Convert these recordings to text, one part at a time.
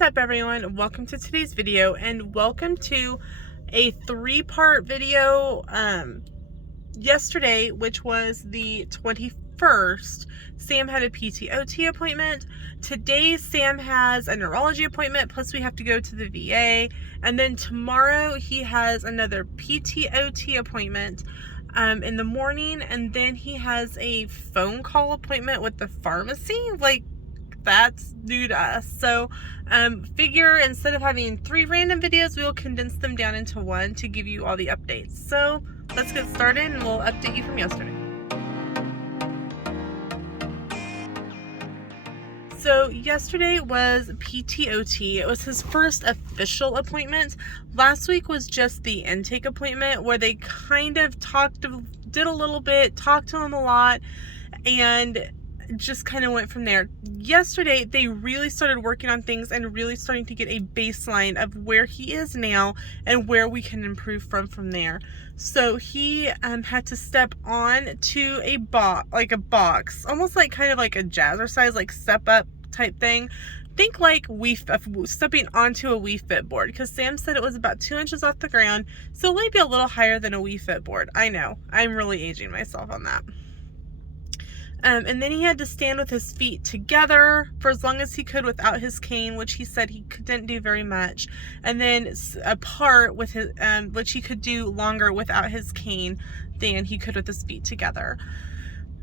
What's up, everyone? Welcome to today's video, and welcome to a three-part video. Yesterday, which was the 21st, Sam had a PTOT appointment. Today, Sam has a neurology appointment, plus we have to go to the VA. And then tomorrow, he has another PTOT appointment in the morning, and then he has a phone call appointment with the pharmacy. Like, that's new to us. So figure instead of having 3 random videos, we will condense them down into one to give you all the updates. So let's get started and we'll update you from yesterday. So yesterday was PTOT. It was his first official appointment. Last week was just the intake appointment where they kind of did a little bit, talked to him a lot, and just kind of went from there. Yesterday, they really started working on things and really starting to get a baseline of where he is now and where we can improve from there. So he had to step on to a box, almost like kind of like a jazzercise, like step up type thing. Think like stepping onto a Wii Fit board, because Sam said it was about 2 inches off the ground, so maybe a little higher than a Wii Fit board. I know, I'm really aging myself on that. And then he had to stand with his feet together for as long as he could without his cane, which he said he didn't do very much. And then apart with his, which he could do longer without his cane than he could with his feet together.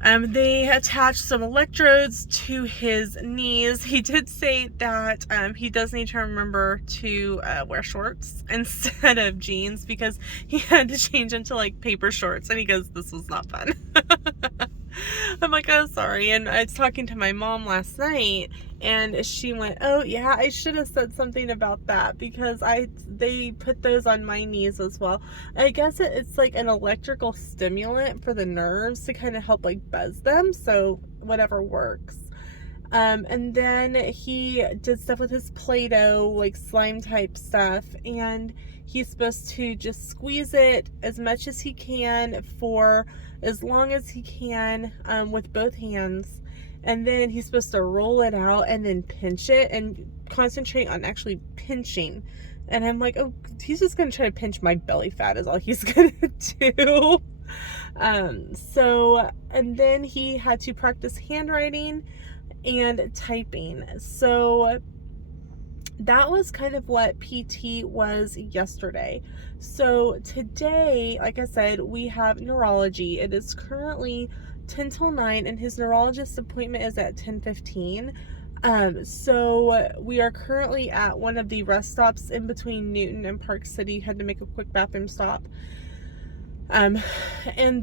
They attached some electrodes to his knees. He did say that he does need to remember to wear shorts instead of jeans, because he had to change into like paper shorts, and he goes, "This was not fun." I'm like, "Oh, sorry." And I was talking to my mom last night, and she went, "Oh yeah, I should have said something about that, because they put those on my knees as well." I guess it's like an electrical stimulant for the nerves to kind of help like buzz them, so whatever works. And then he did stuff with his Play-Doh, like slime type stuff, and he's supposed to just squeeze it as much as he can for as long as he can with both hands. And then he's supposed to roll it out and then pinch it and concentrate on actually pinching. And I'm like, oh, he's just going to try to pinch my belly fat is all he's going to do. And then he had to practice handwriting and typing. So that was kind of what PT was yesterday. So today, like I said, we have neurology. It is currently 10 till 9, and his neurologist appointment is at 10:15. So we are currently at one of the rest stops in between Newton and Park City. Had to make a quick bathroom stop. And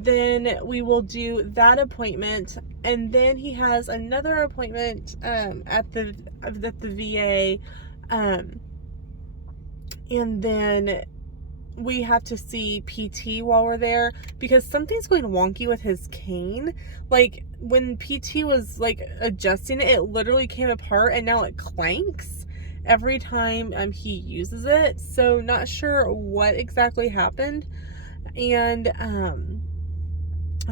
then we will do that appointment, and then he has another appointment at the VA, and then we have to see PT while we're there, because something's going wonky with his cane. Like when PT was like adjusting it, it literally came apart, and now it clanks every time he uses it. So not sure what exactly happened. And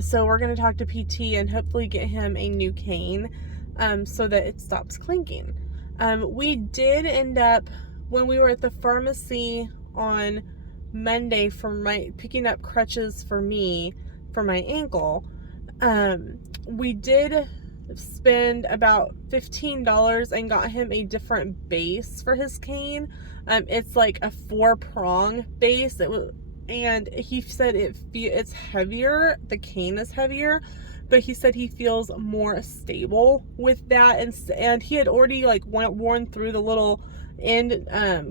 so we're going to talk to PT and hopefully get him a new cane so that it stops clinking. We did end up, when we were at the pharmacy on Monday picking up crutches for me for my ankle, we did spend about $15 and got him a different base for his cane. It's like a 4-prong base. And he said it's heavier, the cane is heavier, but he said he feels more stable with that. And he had already like worn through the little end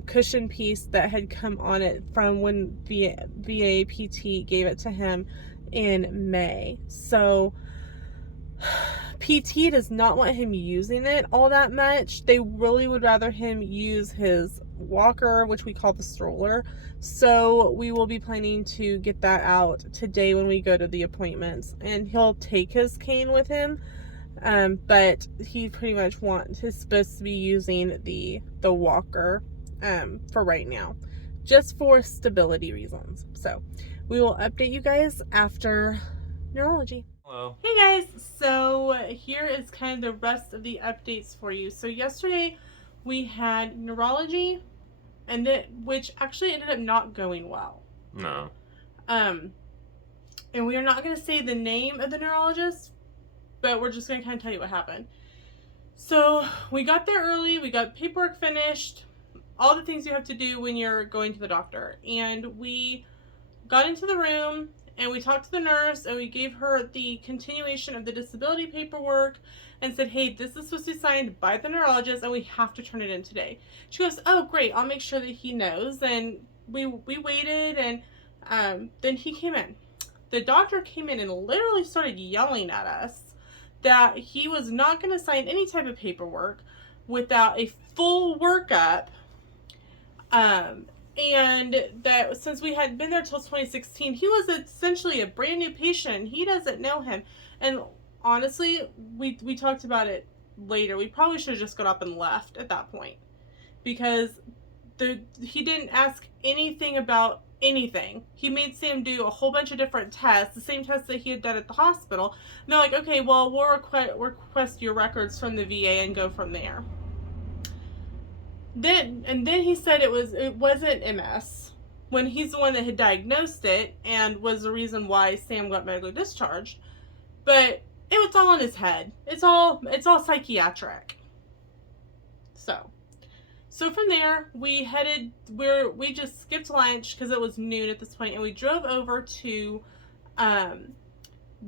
cushion piece that had come on it from when VA PT gave it to him in May. So PT does not want him using it all that much. They really would rather him use his walker, which we call the stroller. So we will be planning to get that out today when we go to the appointments, and he'll take his cane with him, but he pretty much is supposed to be using the walker for right now, just for stability reasons. So we will update you guys after neurology. Hello. Hey guys, so here is kind of the rest of the updates for you. So yesterday we had neurology, and which actually ended up not going well. No. And we are not going to say the name of the neurologist, but we're just going to kind of tell you what happened. So we got there early, we got paperwork finished, all the things you have to do when you're going to the doctor. And we got into the room and we talked to the nurse and we gave her the continuation of the disability paperwork and said, hey, this is supposed to be signed by the neurologist and we have to turn it in today. She goes, oh, great, I'll make sure that he knows. And we waited, and then he came in. The doctor came in and literally started yelling at us that he was not going to sign any type of paperwork without a full workup, and that since we had been there till 2016, he was essentially a brand new patient. He doesn't know him. And honestly, we talked about it later. We probably should have just got up and left at that point, because he didn't ask anything about anything. He made Sam do a whole bunch of different tests, the same tests that he had done at the hospital. And they're like, okay, well, we'll request your records from the VA and go from there. Then he said it wasn't MS, when he's the one that had diagnosed it and was the reason why Sam got medically discharged. But it was all in his head. It's all psychiatric. So from there, we just skipped lunch because it was noon at this point, and we drove over to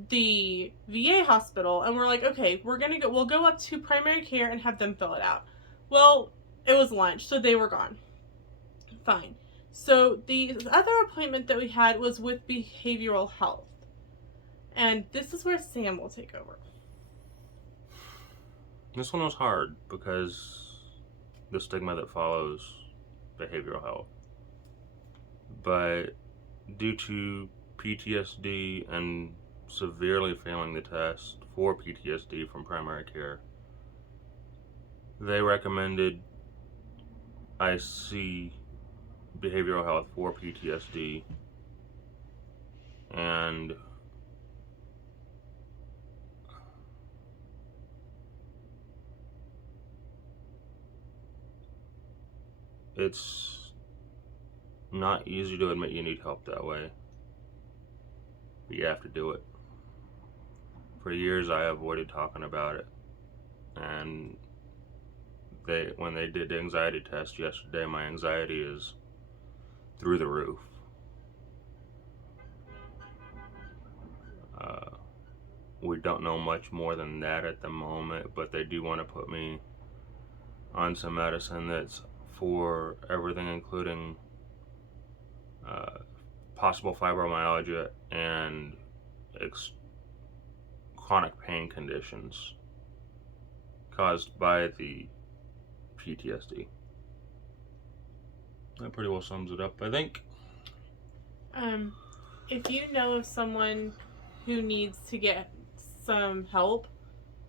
the VA hospital, and we're like, okay, we'll go up to primary care and have them fill it out. Well, it was lunch, so they were gone. Fine. So the other appointment that we had was with behavioral health. And this is where Sam will take over. This one was hard because the stigma that follows behavioral health. But due to PTSD and severely failing the test for PTSD from primary care, they recommended I see behavioral health for PTSD, and it's not easy to admit you need help that way, but you have to do it. For years I avoided talking about it, and when they did the anxiety test yesterday, my anxiety is through the roof. We don't know much more than that at the moment, but they do want to put me on some medicine that's for everything, including possible fibromyalgia and chronic pain conditions caused by the PTSD. That pretty well sums it up, I think. If you know of someone who needs to get some help,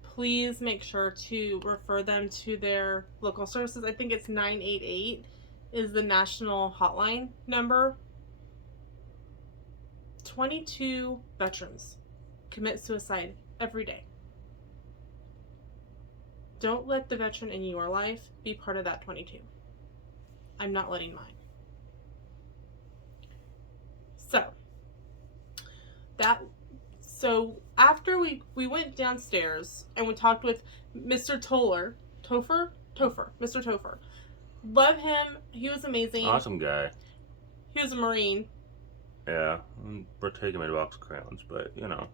please make sure to refer them to their local services. I think it's 988 is the national hotline number. 22 veterans commit suicide every day. Don't let the veteran in your life be part of that 22. I'm not letting mine. So after we went downstairs and we talked with Mr. Topher. Love him. He was amazing. Awesome guy. He was a Marine. Yeah, we're taking me to box of crayons, but you know.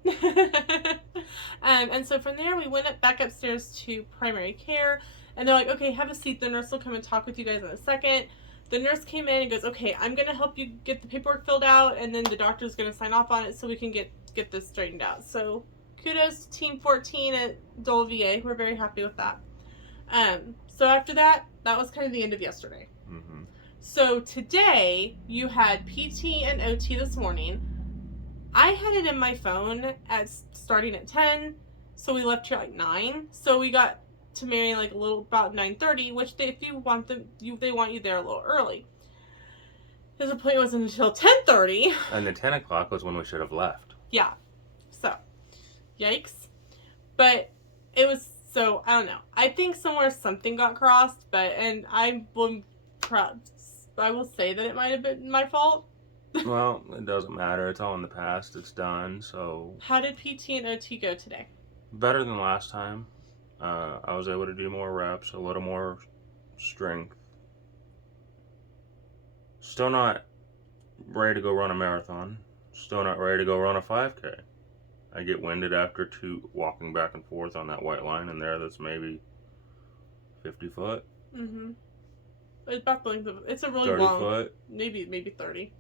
And so from there we went back upstairs to primary care, and they're like, okay, have a seat. The nurse will come and talk with you guys in a second. The nurse came in and goes, okay, I'm going to help you get the paperwork filled out, and then the doctor's going to sign off on it so we can get this straightened out. So kudos to Team 14 at Dole VA. We're very happy with that. So after that was kind of the end of yesterday. Mm-hmm. So today you had PT and OT this morning. I had it in my phone starting at 10, so we left here at 9. So we got to Marion like about 9:30, which if you want them, they want you there a little early. His appointment wasn't until 10:30. And the 10 o'clock was when we should have left. Yeah. So, yikes. But it was So I don't know. I think somewhere something got crossed, and I will say that it might have been my fault. Well, it doesn't matter. It's all in the past. It's done. So How did PT and OT go today? better than last time. I was able to do more reps, a little more strength. Still not ready to go run a marathon. Still not ready to go run a 5K. I get winded after walking back and forth on that white line in there that's maybe 50 foot. Mm-hmm. It's about the length of it's a really 30 long foot. Maybe 30.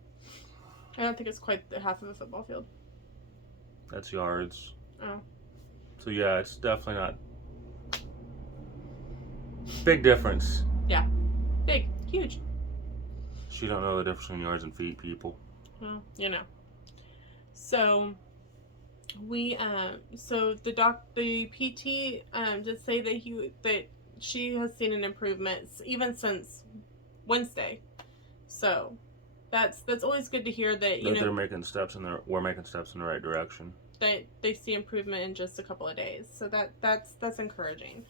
I don't think it's quite the half of a football field. That's yards. Oh. So yeah, it's definitely not big difference. Yeah. Big. Huge. She don't know the difference between yards and feet, people. Well, you know. So we so the PT did say that she has seen an improvement even since Wednesday. So that's always good to hear that they're making steps we're making steps in the right direction. That they see improvement in just a couple of days. So that's encouraging.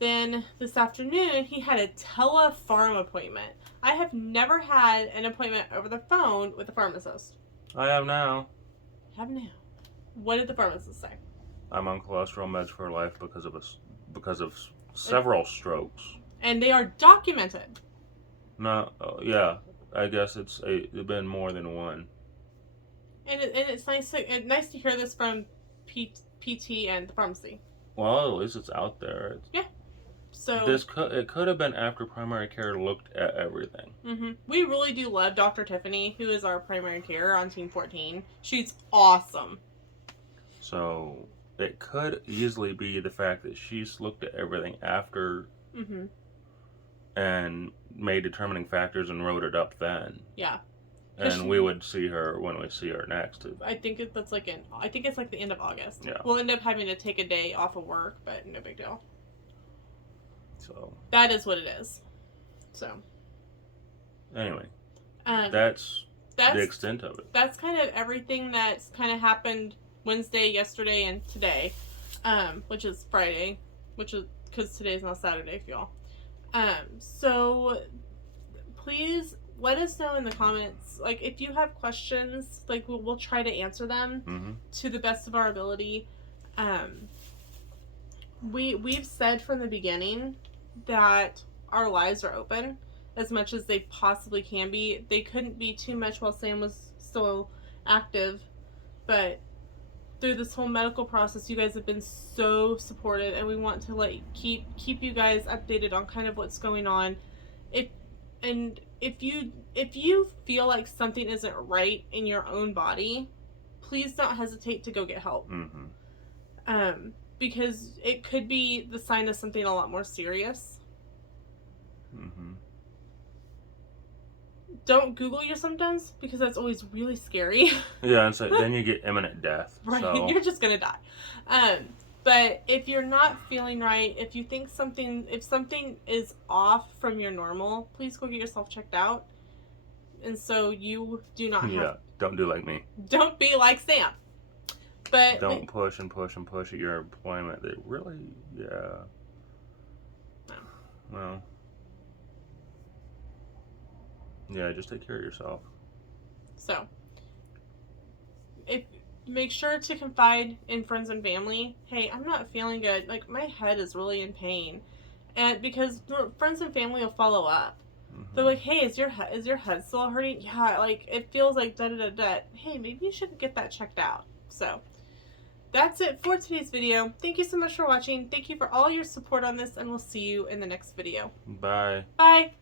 Then this afternoon he had a Tela-Pharm appointment. I have never had an appointment over the phone with a pharmacist. I have now. What did the pharmacist say? I'm on cholesterol meds for life because of several strokes. And they are documented. No, yeah, I guess it's been more than one. And it's nice to hear this from PT and the pharmacy. Well, at least it's out there. Yeah. So it could have been after primary care looked at everything. Mm-hmm. We really do love Dr. Tiffany, who is our primary care on Team 14. She's awesome. So it could easily be the fact that she's looked at everything after mm-hmm. and made determining factors and wrote it up then. Yeah. And we would see her when we see her next. I think it's like the end of August. Yeah. We'll end up having to take a day off of work, but no big deal. So that is what it is. So anyway, that's the extent of it. That's kind of everything that's kind of happened Wednesday, yesterday, and today, which is Friday, which is because today's not Saturday for y'all. So please let us know in the comments, like, if you have questions, like, we'll try to answer them to the best of our ability. We've said from the beginning that our lives are open as much as they possibly can be. They couldn't be too much while Sam was still active, but through this whole medical process, you guys have been so supportive, and we want to keep you guys updated on kind of what's going on. If you feel like something isn't right in your own body, please don't hesitate to go get help. Because it could be the sign of something a lot more serious. Don't Google your symptoms, because that's always really scary. Yeah, and so then you get imminent death. Right, so. You're just gonna die. But if you're not feeling right, if you think something is off from your normal, please go get yourself checked out. And so you do not have... Yeah, don't do like me. Don't be like Sam. But don't push and push and push at your employment. They really, yeah. No. Well, yeah, just take care of yourself. So, make sure to confide in friends and family. Hey, I'm not feeling good. Like, my head is really in pain. And because friends and family will follow up. They're like, hey, is your head still hurting? Yeah, like, it feels like da-da-da-da. Hey, maybe you should get that checked out. So, that's it for today's video. Thank you so much for watching. Thank you for all your support on this, and we'll see you in the next video. Bye. Bye.